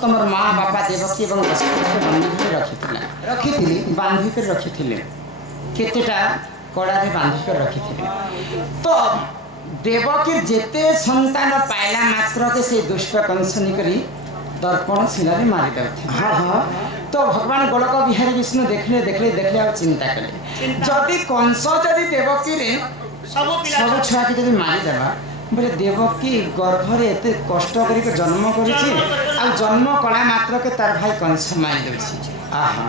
तमर माँ बापा देवकी और बांधिक रखी केतेटा कड़ा बांधिक रखी तो देवकी जेते संतान पाइला मात्र के से दुष्ट कंस निकरी दर्पण शिला मारी दे। हाँ हाँ तो भगवान गोलक बिहारी विष्णु देखले देखले देखले और चिंता कले जदि कंस जदि देवकी रे सब छुआ के जदि मारी देबा बोले देवकी गर्भरे एते कष्ट करी जन्म करिछि आ जन्म कला मात्र के तार भाई कंस मारी देछि। आहा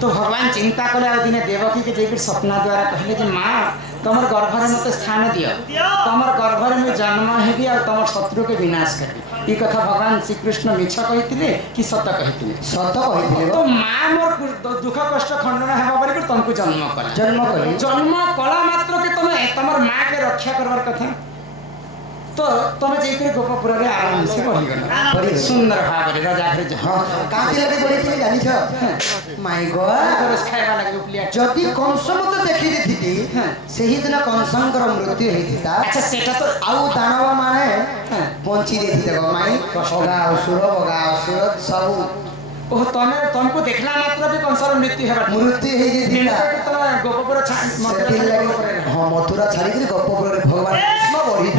तो भगवान चिंता कले आ दिने देवकी के जेकर सपना द्वारा कहले कि मां तमर गर्भरे मते स्थान दियो तमर गर्भरे में जन्म हेबी आ तमर शत्रु के विनाश करबी। ई कथा भगवान श्री कृष्ण मिछ कहिथिले कि सत कहिथिले? सत कहिथिले। तो मां मोर दुख कष्ट खंडन हेबा बरी तुमको जन्म कला मात्र के तमर मां के रक्षा करबार कथा तो तमे जेकर गोपपुर रे आराम से बही गला सुंदर भाव रे राजा रे। हां काती लगे बड़ी के जानि छ माय गॉड रस खाइबा लागि उपलिया जदि कंस मत देखि देथिति सेही दिन कंसंकर मृत्यु हेतिता। अच्छा सेटा तो आउ दानव माने बंची देथि देखो माई बगा असुर सब ओ तुमको देखला मात्र भी कंसर मृत्यु हे जेतिला तो गोपपुर छाड़ लगे। हां मथुरा छाड़ी के गोपपुर रे भगवान कृष्ण बही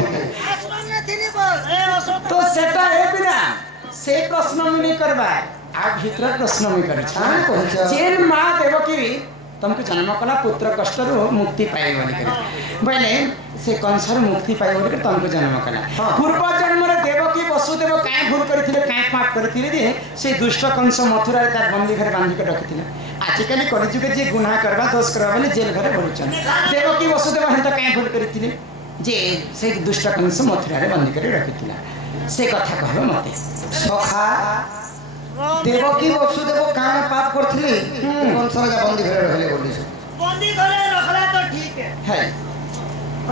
तो सेटा ए बिना से प्रश्न में नहीं करबा आ भीतर प्रश्न में कर जेन मां देवकी तुमको जन्म कला पुत्र कष्ट रो मुक्ति पाए बोले से कंसर मुक्ति पाए बोले तुमको जन्म कला पूर्व जन्म रे देवकी वसुदेव काहे भूल करथिले काहे पाप करथिले जे से दुष्ट कंस मथुरा रे तार बंदी घर बांधी के रखथिले। आजिकल कलिजुग जे गुनाह करबा दोष करबा बोले जेल घरे बोलछन देवकी वसुदेव हंत काहे भूल करथिले जे से दुष्ट कंस मथुरा रे बंदी करे रखिथिला से कथा कहबो मते सखा देवकी वसुदेव काहे पाप करथिले कंस राजा बंदी घरे रहले बोली बंदी घरे रखला तो ठीक है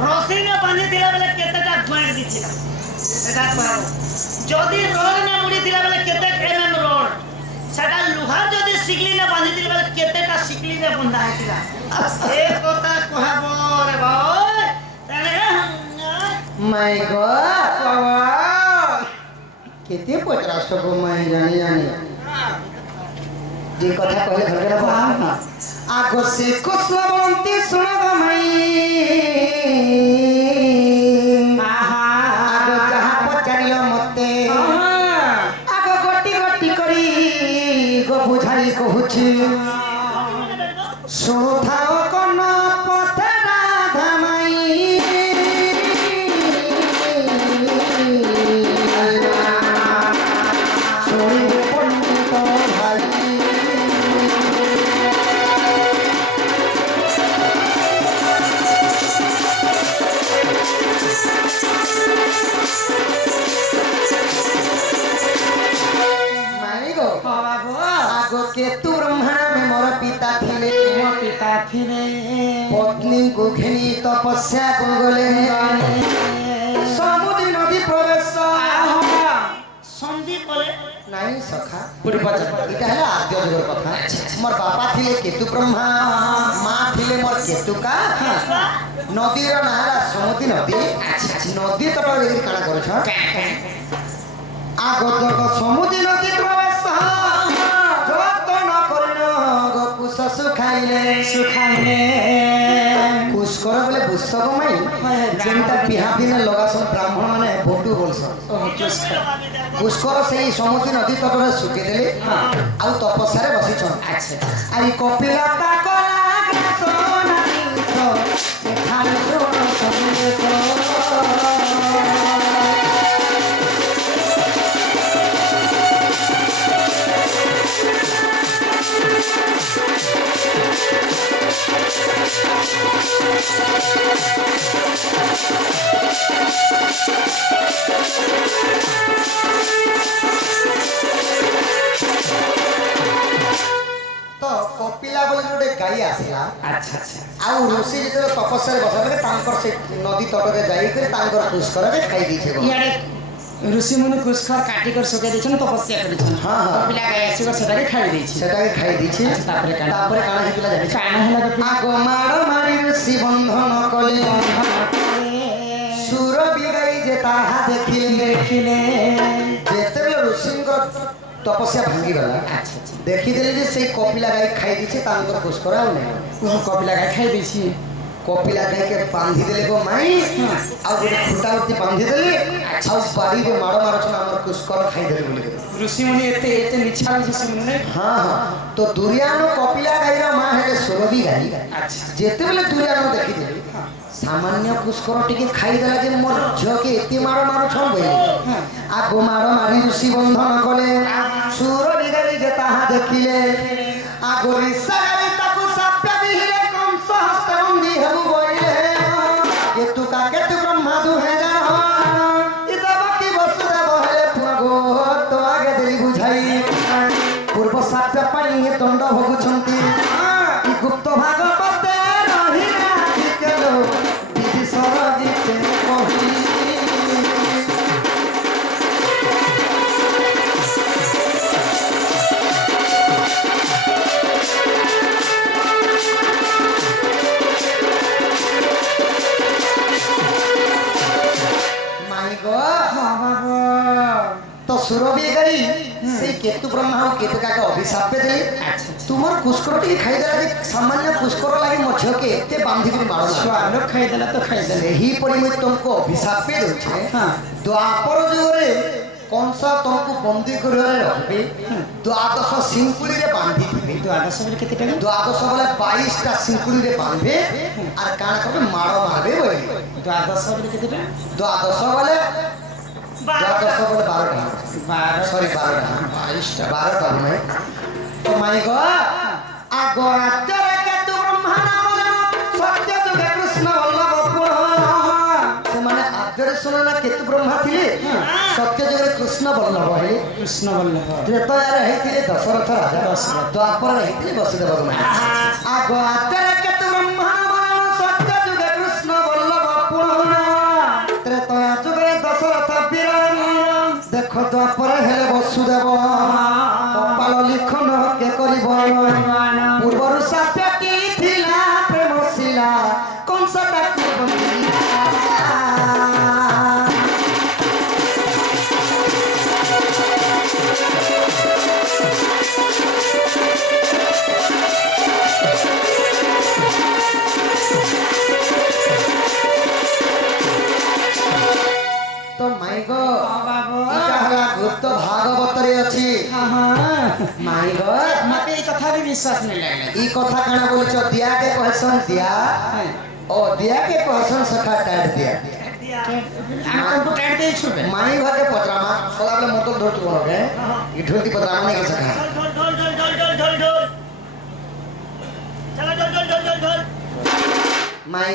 रसी में बांधी दिला बेले केतेटा ढुआई दिथिला सेटा पारो जदी रोड में मुड़ी दिला बेले केते एमएम रोड सेटा लुहा जदी सिकली में बांधी दिला बेले केतेटा सिकली में बंधा हेतिला एक कथा कहबो रे भाई माय गॉड केते पचरा सब मैं जानी जे कथा कहले घर के आगो से कुशलवंती सुन गो मई आगो जहां पचारियो मते आगो गोटी गोटी करी गो बुझाई कहूची सुथाओ कोन पथरा धमाई केतु ब्रह्मांड में मोर पिता थिले पत्नी को घेनी तपस्या को गले समुद्र नदी प्रवेश संधि पले नहीं सखा पूर्व इटा है आद्य जगत कथा मोर बापा थिले केतु ब्रह्मा मां थिले मोर केतुका नदी रो नाला समुद्र नदी नदी तट रे काना करो छ आगत समुद्र नदी प्रवेश सुखाइले कुश पुष्कर बोले पुस्तक माई जेनटा बिहा दिन लगासन ब्राह्मण माने भोटू बोलसन पुष्कर से समुद्री नदी तट में सुखे देले आ तपस्या रे बसी छन अच्छा आई कपिलता कला सोना सो से खान सोना सो तो कपिला बोले गोटे गाई आसला अच्छा अच्छा आउ ऋषि जो तपस्या बसले से नदी तट में जाकर पुष्कर खाई दी इे ऋषि मुनि पुष्कर काटिकर सुखे देछन तपस्या करिछन हां हां कपिला गाय आसीकर सेटाके खाई देछि सेटाके खाई देछि तापरे काना हेतिला जानि काना हेला आगो माड़ मारी ऋषि बंधन कले सुर बिगाई जे ताहा देखिले जेते ऋषि तपस्या भांगी गला अच्छा देखि देले जे से कपिला गाय खाई दिछि तांकर पुष्कर आ नै कपिला गाय खाई दिछि कपिला गाय के बांधी देले गो माई आ गोटे खुटा उती बांधी देले आ बाड़ी रे माड़ मारछन हमर पुष्कर खाई देले बोले ऋषि मुनि एते निछाल ऋषि मुनि हां हां तो दुर्यानो कपिला गाय रा मां हेले सुरभि गाय अच्छा जेते बेले दुर्यानो देखि देले सामान्य पुष्कर टिके खाई देला जे मोर झ के एते माड़ मारछन बोले आ गो माड़ मारी ऋषि बंधन कले सुर बिगाई जे ताहा देखिले आ गोरी सगाई ताकू साप्य बिहिरे कम सहस्त बंदी हेबु बोले ये तू का के तू ब्रह्मा दु है जान इ देवकी वसुदेव हेले पुगो तो आगे देली बुझाई पूर्व साप्य पाई हे दंड भोगुछंती इ गुप्त भागवते रही ना चलो विधि सरजिते कहि तो सुरभि गई से केतु ब्रह्मा और केतु का अभिशाप पे देली तुमर पुष्कर टी खाई देला जे सामान्य पुष्कर लागि मझ के एते बांधी के मारो स्वान खाई देला तो खाई देला ही परि में तुमको अभिशाप पे दे छे हां द्वापर जुग रे कंस तुमको बंदी कर रखबे द्वादश सिंकुली रे बांधी दिबे द्वादश रे केते टाका द्वादश वाला 22 टा सिंकुली रे बांधे और कान करबे मारो मारबे बोले द्वादश रे केते टाका द्वादश वाले द्वादश वाले 12 सॉरी 12 में तो माई गो आगो आत्यर के तू ब्रह्मा नाम सत्य जुगे कृष्ण वल्लभ पुर से माने आत्यर सुनना केतु ब्रह्मा थिले सत्य जुगे कृष्ण वल्लभ है कृष्ण वल्लभ त्रेता रहिथिले दशरथ राजा दशरथ द्वापर रहिथिले वसुदेव भगवान आगो आत्यर के तू ब्रह्मा नाम सत्य जुगे कृष्ण वल्लभ पुर त्रेता जुगे दशरथ देखो द्वापर हेले वसुदेव कपाल लिखन के करिब पूर्वर साप्यटी थिला प्रेम शिला कंस ताकू बंदिला तो माई गो गुप्त भागवत रे अछि माई गो मते ई कथा भी विश्वास नहीं लागले ई कथा काना बोल छ दिया के कहसन दिया ओ दिया के कहसन सखा टाट दिया हम को टाट दे छुबे माई घर के पतरामा सलाबले मोटल धरत कोनके ई ढोलती पतरामा नहीं के सखा ढोल चला ढोल माई